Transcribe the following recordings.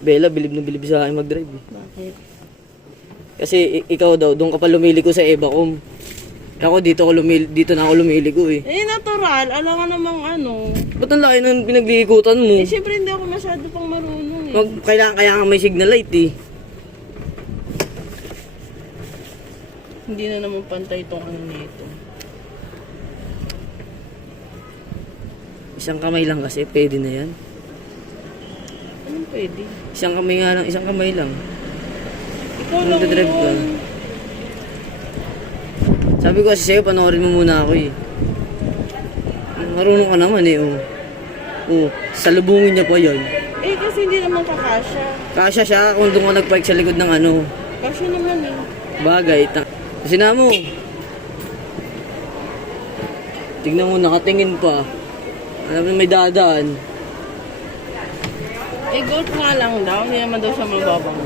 Bella, bilib na bilib sa akin mag-drive. Bakit? Kasi ikaw daw, doon ka pa lumiligo sa Evacom. Ako dito na ako lumiligo eh. Eh, natural. Alam nga namang ano. Ba't ang laki ng pinaglilikutan mo? Eh, syempre hindi ako masyado pang marunong eh. Kailangan kaya nga may signal light eh. Hindi na naman pantay itong ano nito. Isang kamay lang kasi, pwede na yan. Anong pwede? Isang kamay nga lang, isang kamay lang. Ikaw lang Magdadrive ka. yun. Sabi ko kasi sa'yo, panoorin mo muna ako eh. Marunong ka naman eh, oh. Oh, salubungin niya pa yan. Eh, kasi hindi naman kakasya. Kasya siya kung doon ka nag-park sa likod ng ano. Kasya naman eh. Bagay. Kasi na mo. Tignan mo, nakatingin pa. Alam mo may dadaan. Eh, golf nga lang daw. Hindi naman daw siya mababang.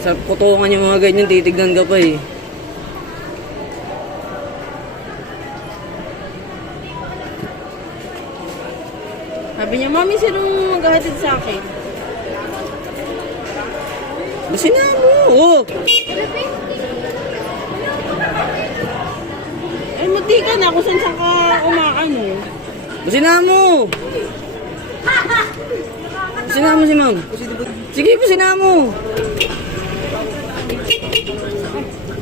Sa potongan yung mga ganyan, titignan ka pa eh. Sabi niya, Mami, sinong maghahatid sa akin? Basi na mo. Oh. Eh, muti ka na kung saan ka umaano. Basi na mo. Basi na mo si ma'am. Sige, basi na mo.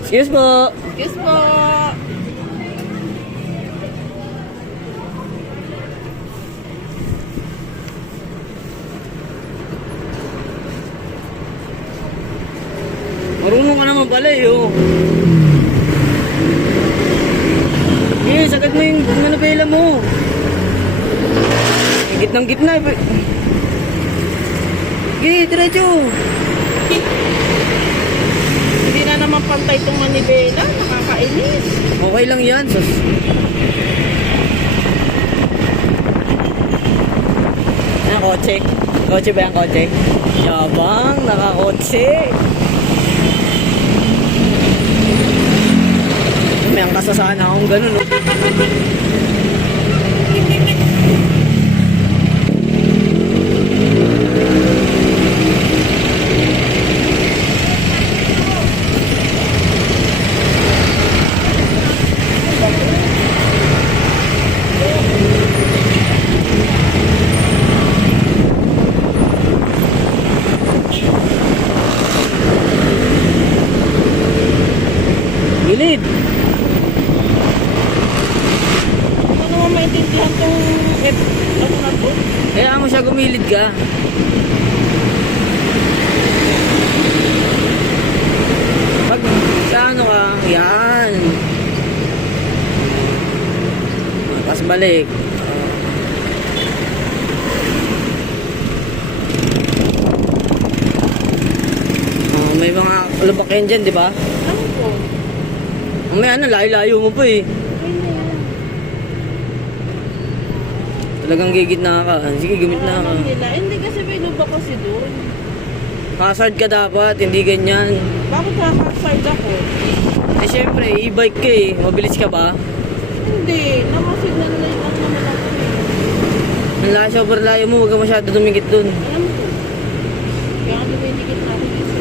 Excuse po. Yes po. Marunong ka naman pala eh, oh. Eh, sagad mo yung manabela mo. Gitnang gitna eh. Sige, diretso. Hindi na naman pantay itong manibela. Nakakainis. Okay lang yan, sus. Ano, kotse? Kotse ba yung kotse? Yabang, nakakotse. May ang kasasana akong ganun, no? Gilid. Ano naman maintindihan itong ano na to? Kaya mo siya gumilid ka. Pag ano ka, yan. Tapos balik. May mga lubak yan dyan, di ba? Ano po? May ano, layo-layo mo pa eh. Ay na yan. Talagang gigit na ka. Sige, gumit na ka. Alam nila. Hindi kasi may lubak kasi doon. Hazard ka dapat, hindi ganyan. Bakit nakaka-side ako? Eh syempre, e-bike ka eh. Mabilis ka ba? Hindi. Namasignal na lang naman ako eh. Ang layo, sobrang layo mo, huwag ka masyado dumingit dun. Alam ko. Kaya nga dumidikit na ako dito.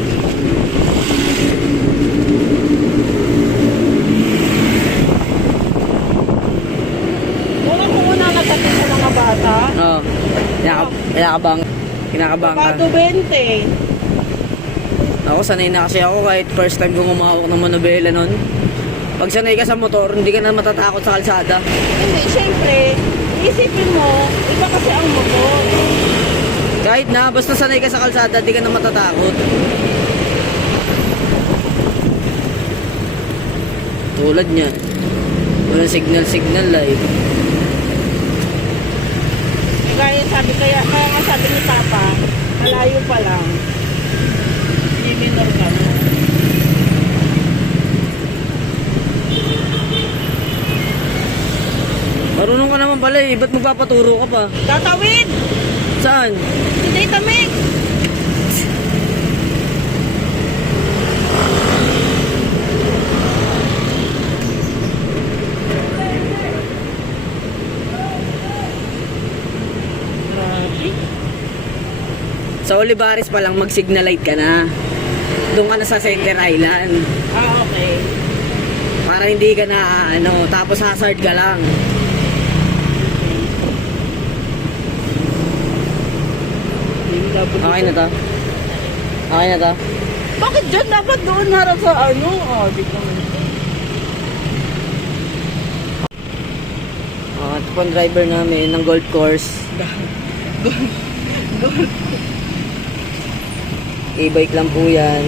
Una nagkatid sa mga bata. Oo. Kinakabang ka. Bato 20. Ako, sanay na kasi ako kahit first time kong umawak ng manobela nun. Pag sanay ka sa motor, hindi ka na matatakot sa kalsada. Hindi, syempre, isipin mo, iba kasi ang motor. Kahit na, basta sanay ka sa kalsada, hindi ka na matatakot. Tulad niya. Walang signal light. Kaya nga sabi ni Papa, malayo pa lang. Minor ka na. Marunong ka naman pala eh, ba't magpapaturo ka pa? Tatawid! Saan? Hindi tamig! Grabe. Sa Olivares pa lang, mag-signal light ka na. Doon ka na sa Center Island. Ah, okay. Para hindi ka na, tapos hazard ka lang. Okay na to? Okay na to? Bakit dyan? Dapat doon harap sa ano? Oh, di ko man. Ito po ang driver namin ng golf course. E-bike lang po yan.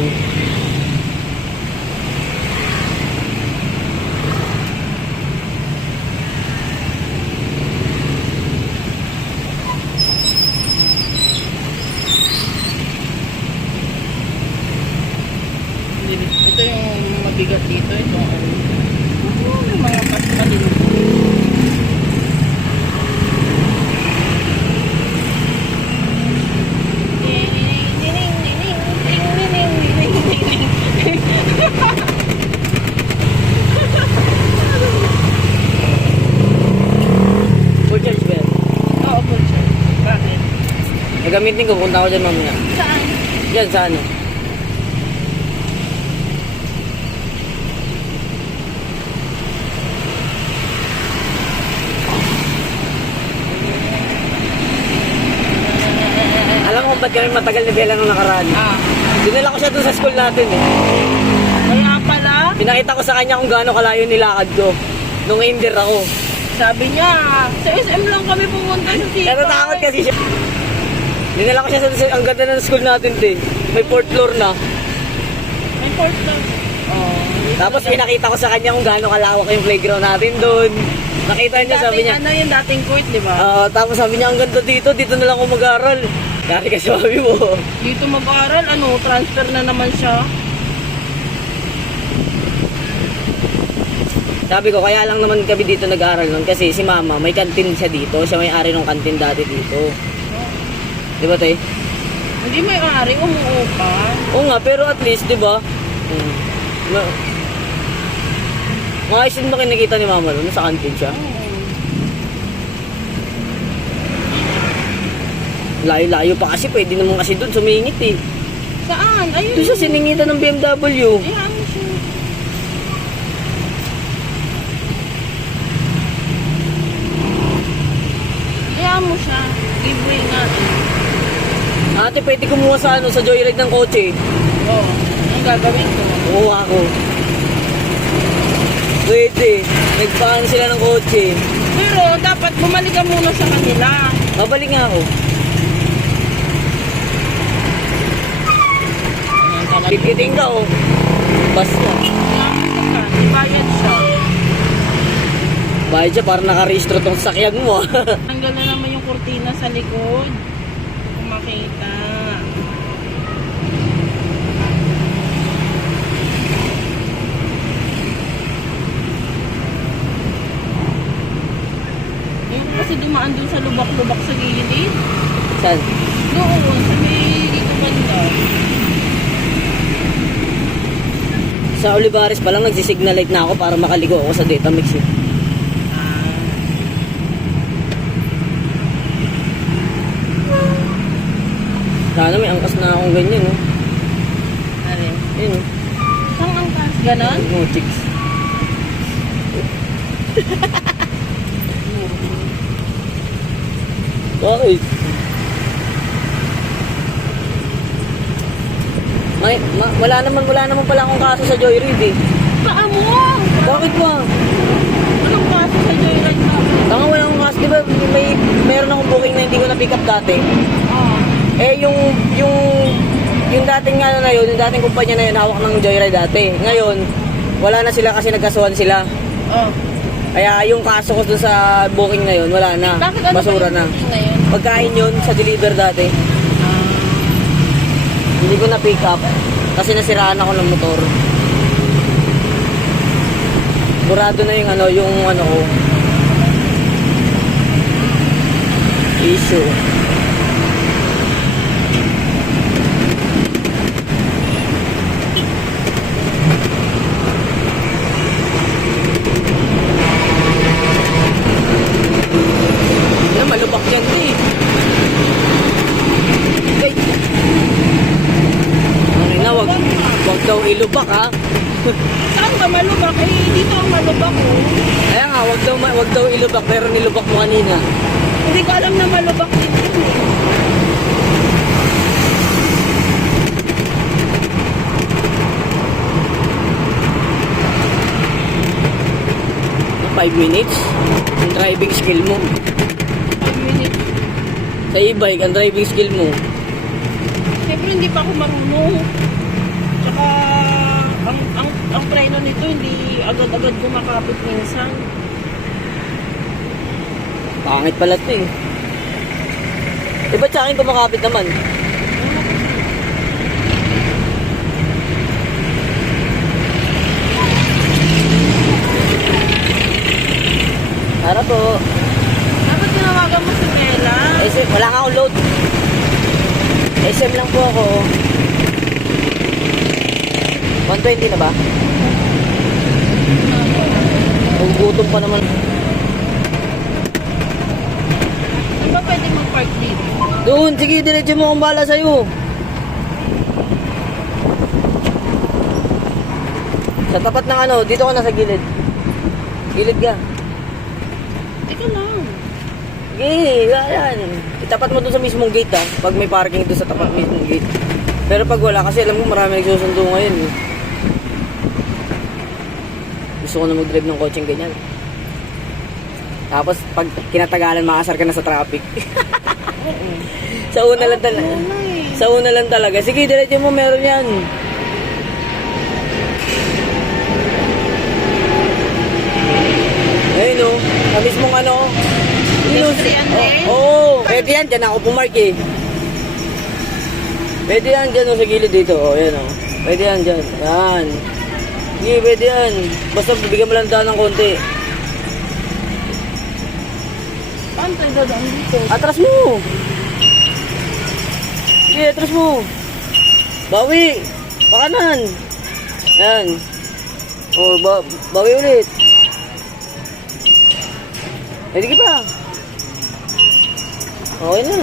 Ito yung mabigat dito. Ito. May mga pasalin. Full charge ba yan? Oo, full charge. Bakit? Nagamitin ko, punta ko dyan mamaya. Saan? Yan, sa ano? Alam mo kung ba't kami matagal ni Bella nung nakaraan? Ah. Dinala ko siya dun sa school natin eh. Kaya pala, Pinakita ko sa kanya kung gaano kalayo nilakad ko. Nung indir ako. sabi niya, sa SM lang kami pumunta sa Sipay. Natatakot kasi siya. Dinala ko siya ang ganda ng school natin te. May 4th floor na. May fourth lang. Oh. Tapos pinakita ko sa kanya kung gaano kalawak yung playground natin doon. Nakita niya, sabi niya. Ano yung dating court, di ba? Tapos sabi niya, ang ganda dito na lang ako mag-aral. Dati kasi sabi mo. Dito mag-aaral, transfer na naman siya. Sabi ko, kaya lang naman kami dito nag-aaral nun kasi si mama, may kantin siya dito. Siya may-ari ng kantin dati dito. Di ba, te? Hindi may ari, umuupa. Oo nga, pero at least, di ba? Maayos din ba kinikita ni mama nun? Sa kantin siya? Layo-layo pa kasi, pwede naman kasi dun sumingit eh. Saan? Ayun. Doon siya siningitan ng BMW. Ayan mo siya. Ayan mo siya. Giveaway natin. Ate, pwede kumuha sa sa joyride ng kotse. Oo. Ang gagawin ko. Kumuha ako. Pwede. Nagpaan sila ng kotse. Pero dapat bumalik ka muna sa kanila. Babalik nga ako. Pipiting ka oh. Basta. Ayan mo ka. Ibayad siya. Bayad siya para nakarehistro tong sakyan mo. Tanggal na naman yung kurtina sa likod. Kung makita. Ayun ko kasi dumaan dun sa lubak-lubak sa gilid. Saan? Doon, sa may dito banda. Sa Olivares pa lang nagsisignal light na ako para makaligo ako sa data mix eh. Sana may angkas na akong ganyan oh. Ano? Ayun oh. Saan ang taas? Ganon? No chicks. Bakit? Wala naman pala akong kaso sa Joyride eh. Saan mo? Bakit ba? Anong kaso sa joyride mo? Tanga wala akong kaso. Di ba meron akong booking na hindi ko na-pick up dati? Oo. Eh yung dating na yun, yung dating kumpanya na yun, hawak ng Joyride dati. Ngayon, wala na sila kasi nagkasuhan sila. Oh. Kaya yung kaso ko dun sa booking na yun, wala na. Bakit ano Basura ba na. yung ngayon? Pagkain yun sa deliver dati. Hindi ko na pick up kasi nasiraan ako ng motor. Burado na yung ano ko. Issue. Malubak yan eh. Hey. Saan ka malubak? Eh, dito ang malubak ko. Kaya nga, wag daw ilubak, pero nilubak mo kanina. Hindi ko alam na malubak dito. 5 minutes. Yung driving skill mo. 5 minutes. Sa e-bike, ang driving skill mo. Siyempre hindi pa ako marunong. Tsaka ang preno nito hindi agad-agad kumakapit minsan. Pangit pala ito eh. Eh, ba't sa akin kumakapit naman? Para po. Dapat tinawagan mo si Bella. SM, wala nga akong load. SM lang po ako. 120 na ba? Nagugutom pa naman. Di ba pwede mag-park dito? Doon, sige, diretso mo kung bala sa'yo. Sa tapat ng ano, dito ka na sa gilid. Gilid ka. Ito lang. Sige, yan. Itapat mo doon sa mismong gate ah. Pag may parking doon sa tapat mismong gate. Pero pag wala, kasi alam mo marami nagsusundo ngayon eh. Gusto ko na mag-drive ng kotseng ganyan. Tapos pag kinatagalan, makasar ka na sa traffic. Sa una lang talaga. Sa una lang talaga. Sige, diretso mo, meron yan. Ayun o. Sa mismong ano. Pedestrian lane? Oo. Pwede yan. Diyan ako pumark eh. Pwede yan dyan o sa gilid dito. O, yan o. Pwede yan dyan. Yan. Sige, pwede yan. Basta bibigyan mo lang daan ng konti. Paano tayo dadaan dito? Atras mo. Sige, atras mo. Bawi. Pakanan. Yan. O, bawi ulit. Pwede ka pa. Okay na.